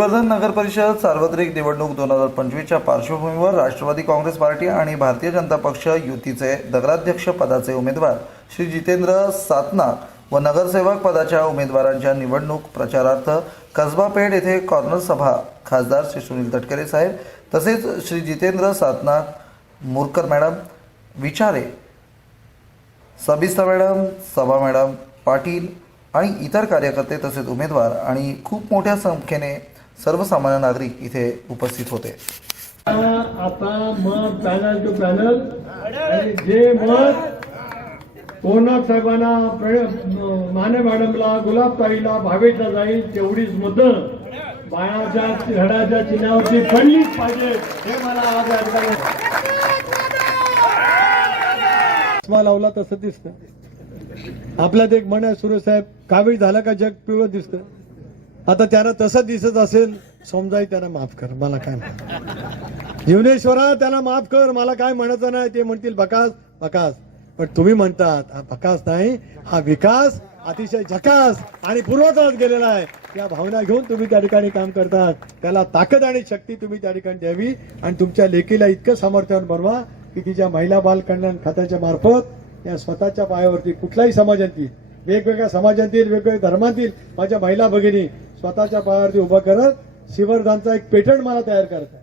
श्रीवर्धन नगर परिषद सार्वत्रिक निवडणूक दोन हजार पंचवीसच्या पार्श्वभूमीवर राष्ट्रवादी काँग्रेस पार्टी आणि भारतीय जनता पक्ष युतीचे नगराध्यक्ष पदाचे उमेदवार श्री जितेंद्र सातनाक व नगरसेवक पदाच्या उमेदवारांच्या निवडणूक प्रचारार्थ कसबा पेठ येथे कॉर्नर सभा खासदार श्री सुनील तटकरे साहेब तसेच श्री जितेंद्र सातनाक मुरकर मॅडम विचारे सबिस्ता मॅडम सभा मॅडम पाटील आणि इतर कार्यकर्ते तसेच उमेदवार आणि खूप मोठ्या संख्येने सर्वसामान्य नागरिक इथे उपस्थित होते. आता मत पॅनल. टू पॅनल जे मत कोणाक साहेबांना माने मॅडमला गुलाबताईला भावेचा जाईल तेवढीच मतं बाळाच्या झाडाच्या चिन्हावरती पडलीच पाहिजे हे मला आज चष्मा लावला तसं दिसतं. आपल्यात एक म्हण आहे सुरेसाहेब कावीळ झालं का जग पिवळं दिसतं? आता त्यांना तसं दिसत असेल समजाई त्यांना माफ कर मला काय जीवनेश्वरा त्यांना माफ कर मला काय म्हणायचं नाही ते म्हणतील बकास बकास. पण तुम्ही म्हणतात हा बकास नाही हा विकास अतिशय झकास आणि पूर्वतच गेलेला आहे. या भावना घेऊन तुम्ही त्या ठिकाणी काम करतात. त्याला ताकद आणि शक्ती तुम्ही त्या ठिकाणी द्यावी आणि तुमच्या लेकीला इतकं सामर्थ्यावर बनवा की तिच्या महिला बाल कल्याण खात्याच्या मार्फत या स्वतःच्या पायावरती कुठल्याही समाजातील वेगवेगळ्या समाजातील वेगवेगळ्या धर्मातील माझ्या महिला भगिनी स्वतःच्या पायावरती उभं करत शिवरधानचा एक पेटंट मला तयार करत आहे